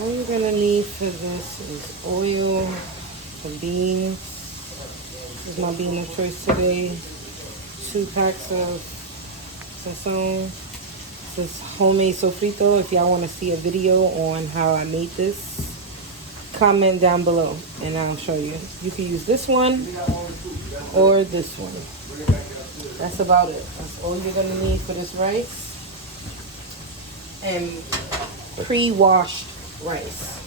all you're gonna need for this is oil, the beans. This is my bean of choice today. 2 packs of sazon. This is homemade sofrito. If y'all want to see a video on how I made this, comment down below and I'll show you. You can use this one or this one. That's about it. That's all you're gonna need for this rice. And pre-washed rice.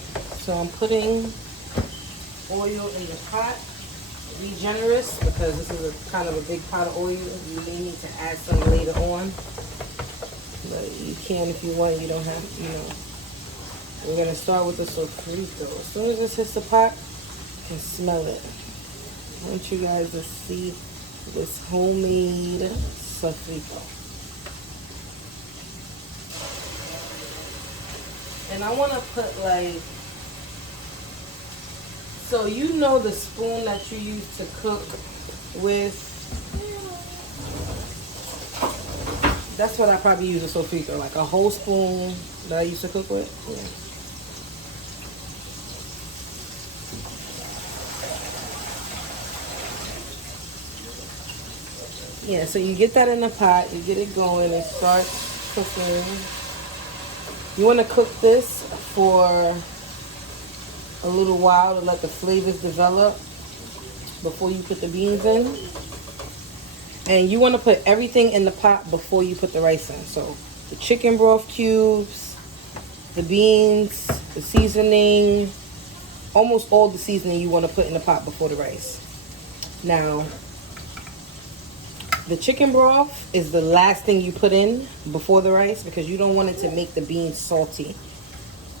So I'm putting oil in the pot. Be generous because this is a kind of a big pot of oil. You may need to add some later on, but you can if you want. You don't have, you know. We're gonna start with the sofrito. As soon as this hits the pot, you can smell it. I want you guys to see this homemade sofrito. And I want to put like, so you know the spoon that you use to cook with, that's what I probably use a sofrito, like a whole spoon that I used to cook with. Yeah, so you get that in the pot, you get it going, it starts cooking. You want to cook this for a little while to let the flavors develop before you put the beans in. And you want to put everything in the pot before you put the rice in. So the chicken broth cubes, the beans, the seasoning, almost all the seasoning you want to put in the pot before the rice. Now, the chicken broth is the last thing you put in before the rice because you don't want it to make the beans salty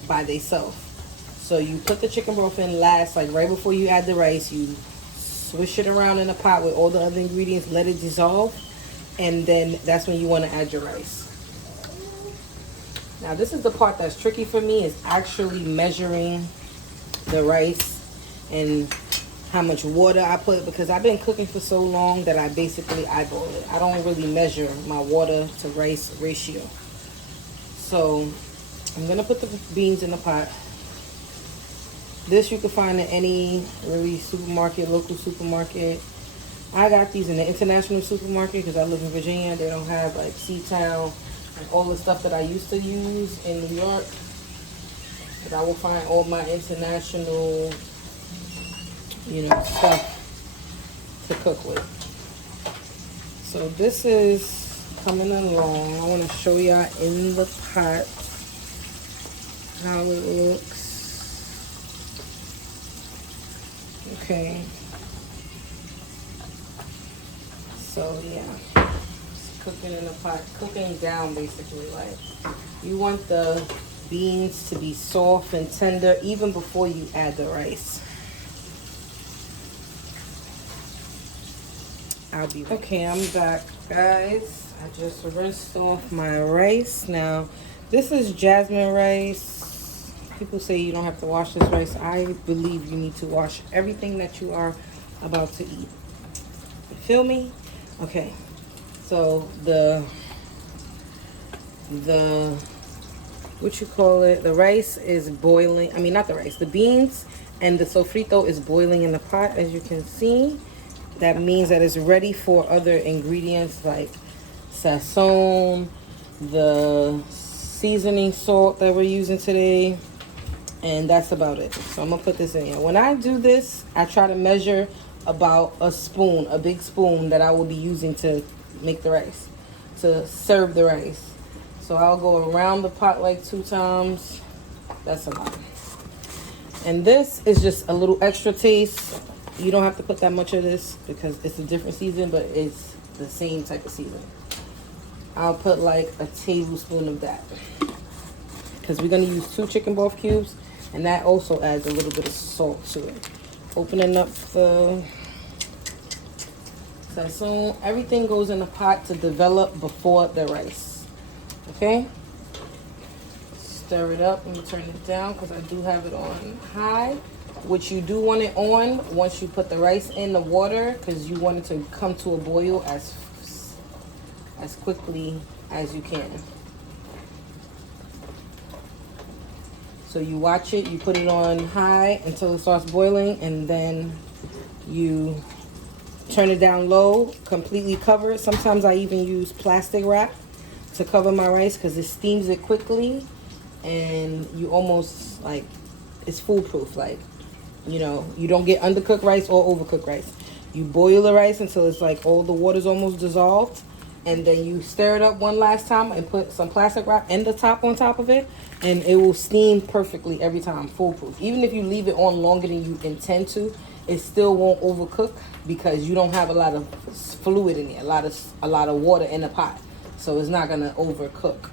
by themselves. So you put the chicken broth in last, like right before you add the rice. You swish it around in the pot with all the other ingredients, let it dissolve, and then that's when you want to add your rice. Now this is the part that's tricky for me, is actually measuring the rice and how much water I put, because I've been cooking for so long that I basically eyeball it. I don't really measure my water to rice ratio. So I'm gonna put the beans in the pot. This you can find in any really supermarket, local supermarket. I got these in the international supermarket because I live in Virginia. They don't have like C-Town and all the stuff that I used to use in New York. But I will find all my international, you know, stuff to cook with. So this is coming along. I want to show y'all in the pot how it looks. Okay. So yeah, it's cooking in the pot, cooking down basically. Like, you want the beans to be soft and tender even before you add the rice. Okay, I'm back, guys. I just rinsed off my rice. Now, this is jasmine rice. People say you don't have to wash this rice. I believe you need to wash everything that you are about to eat. You feel me? Okay. So the what you call it? The rice is boiling. I mean, not the rice. The beans and the sofrito is boiling in the pot, as you can see. That means that it's ready for other ingredients like sazon, the seasoning salt that we're using today, and that's about it. So I'm gonna put this in here. When I do this, I try to measure about a spoon, a big spoon that I will be using to make the rice, to serve the rice. So I'll go around the pot like 2 times. That's a lot. And this is just a little extra taste. You don't have to put that much of this because it's a different season, but it's the same type of season. I'll put like a tablespoon of that because we're going to use 2 chicken broth cubes, and that also adds a little bit of salt to it. Opening up the sazon. Everything goes in the pot to develop before the rice. Okay? Stir it up. Let me turn it down because I do have it on high, which you do want it on once you put the rice in the water because you want it to come to a boil as quickly as you can. So you watch it, you put it on high until it starts boiling, and then you turn it down low, completely cover it. Sometimes I even use plastic wrap to cover my rice because it steams it quickly, and you almost like, it's foolproof. Like, you know, you don't get undercooked rice or overcooked rice. You boil the rice until it's like all the water's almost dissolved, and then you stir it up one last time and put some plastic wrap and the top on top of it, and it will steam perfectly every time, foolproof. Even if you leave it on longer than you intend to, it still won't overcook because you don't have a lot of fluid in it, a lot of water in the pot, so it's not gonna overcook.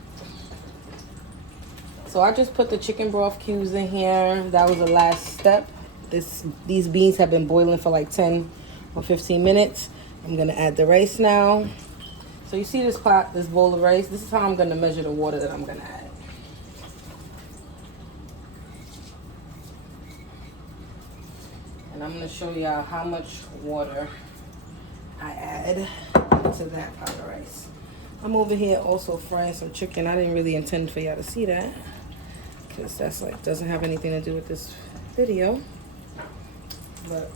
So I just put the chicken broth cubes in here. That was the last step. These beans have been boiling for like 10 or 15 minutes. I'm gonna add the rice now. So you see this pot, this bowl of rice, this is how I'm gonna measure the water that I'm gonna add. And I'm gonna show y'all how much water I add to that pot of rice. I'm over here also frying some chicken. I didn't really intend for y'all to see that, because that's like, doesn't have anything to do with this video. But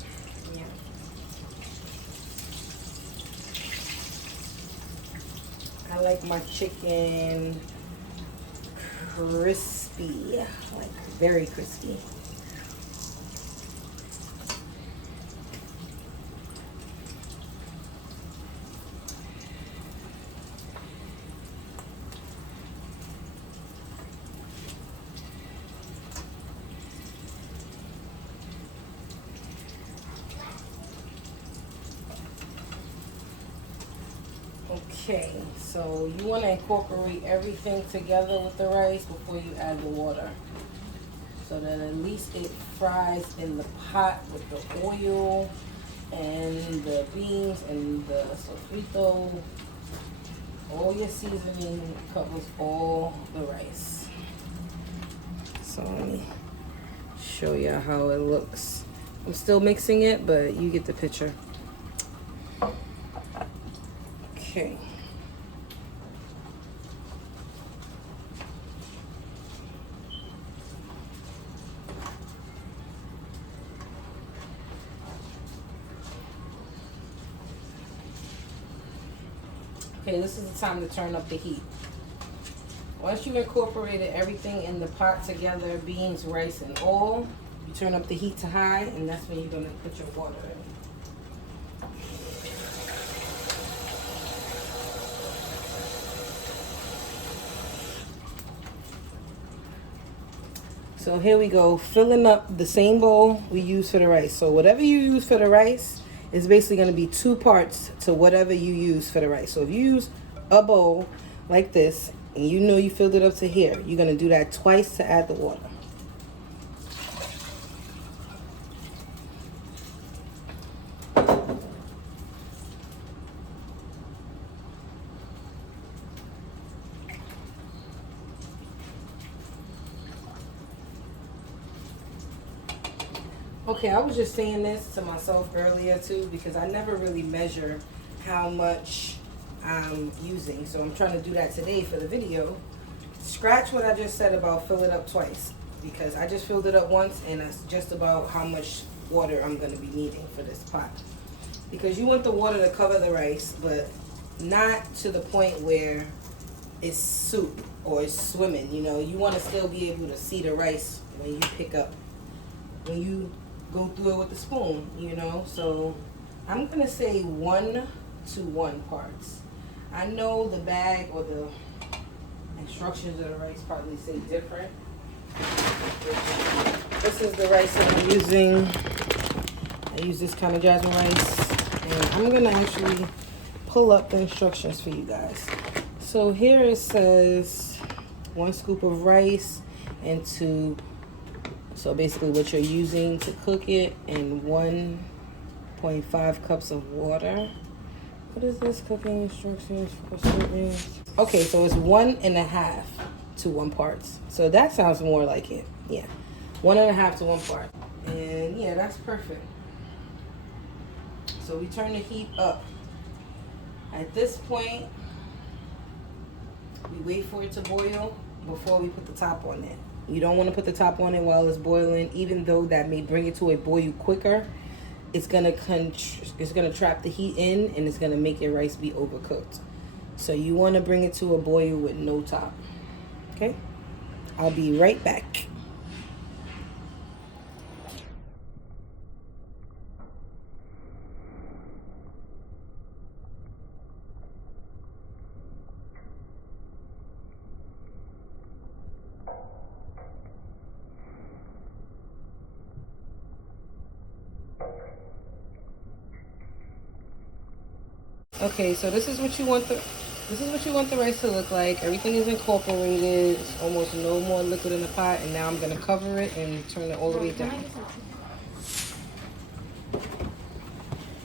yeah. I like my chicken crispy, like very crispy. Okay, so you want to incorporate everything together with the rice before you add the water, so that at least it fries in the pot with the oil and the beans and the sofrito. All your seasoning covers all the rice. So let me show you how it looks. I'm still mixing it, but you get the picture. Okay. Okay, this is the time to turn up the heat. Once you've incorporated everything in the pot together, beans, rice, and oil, you turn up the heat to high, and that's when you're going to put your water in. So here we go, filling up the same bowl we use for the rice. So whatever you use for the rice is basically going to be 2 parts to whatever you use for the rice. So if you use a bowl like this, and you know you filled it up to here, you're going to do that twice to add the water. Okay, I was just saying this to myself earlier too, because I never really measure how much I'm using. So I'm trying to do that today for the video. Scratch what I just said about fill it up twice, because I just filled it up once, and that's just about how much water I'm going to be needing for this pot. Because you want the water to cover the rice, but not to the point where it's soup or it's swimming. You know, you want to still be able to see the rice when you pick up, when you go through it with the spoon, you know. So I'm gonna say 1 to 1 parts. I know the bag or the instructions of the rice probably say different. This is the rice that I'm using. I use this kind of jasmine rice, and I'm gonna actually pull up the instructions for you guys. So here it says 1 scoop of rice and 2. So basically what you're using to cook it, and 1.5 cups of water. What is this? Cooking instructions for serving. Okay, so it's 1.5 to 1 parts. So that sounds more like it. Yeah, 1.5 to 1 part. And yeah, that's perfect. So we turn the heat up. At this point, we wait for it to boil before we put the top on it. You don't want to put the top on it while it's boiling, even though that may bring it to a boil quicker. It's gonna trap the heat in, and it's gonna make your rice be overcooked. So you want to bring it to a boil with no top. Okay, I'll be right back. Okay, so this is what you want the rice to look like. Everything is incorporated. It's almost no more liquid in the pot, and now I'm gonna cover it and turn it all the way down.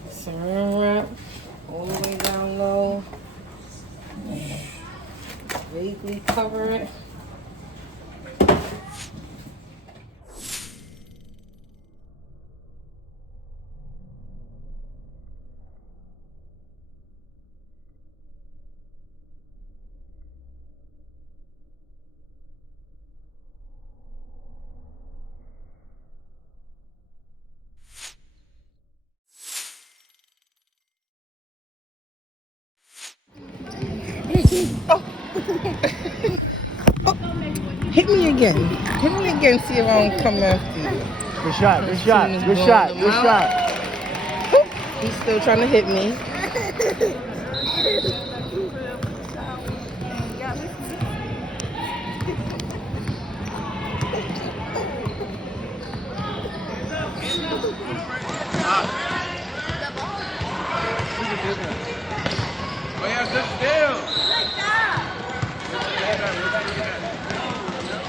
Saran wrap all the way down low. Vaguely cover it. Oh. Oh. Hit me again. Hit me again, see if I don't come after you. Good shot, good shot, good shot, good shot. He's still trying to hit me.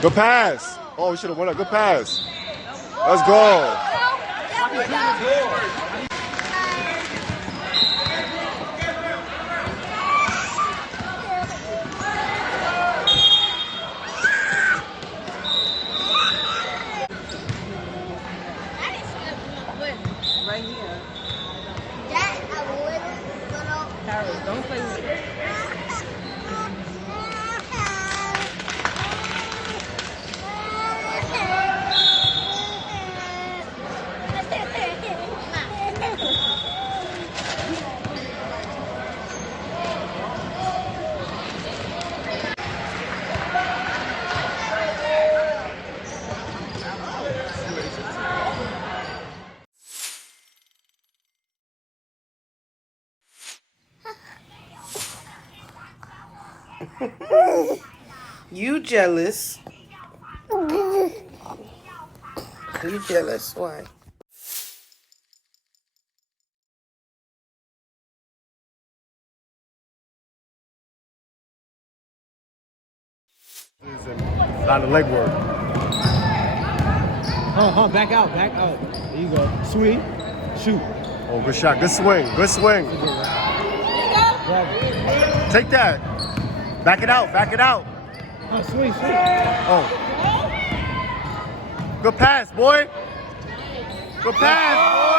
Good pass. Oh, we should have won a good pass. Let's go. Right here. Harold, don't play with it. You jealous. You jealous. Why? A lot of leg work. Back out, back out. There you go. Sweet, shoot. Oh, good shot. Good swing. Good swing. Take that. Back it out. Back it out. Oh, sweet. Oh. Good pass, boy. Good pass, boy.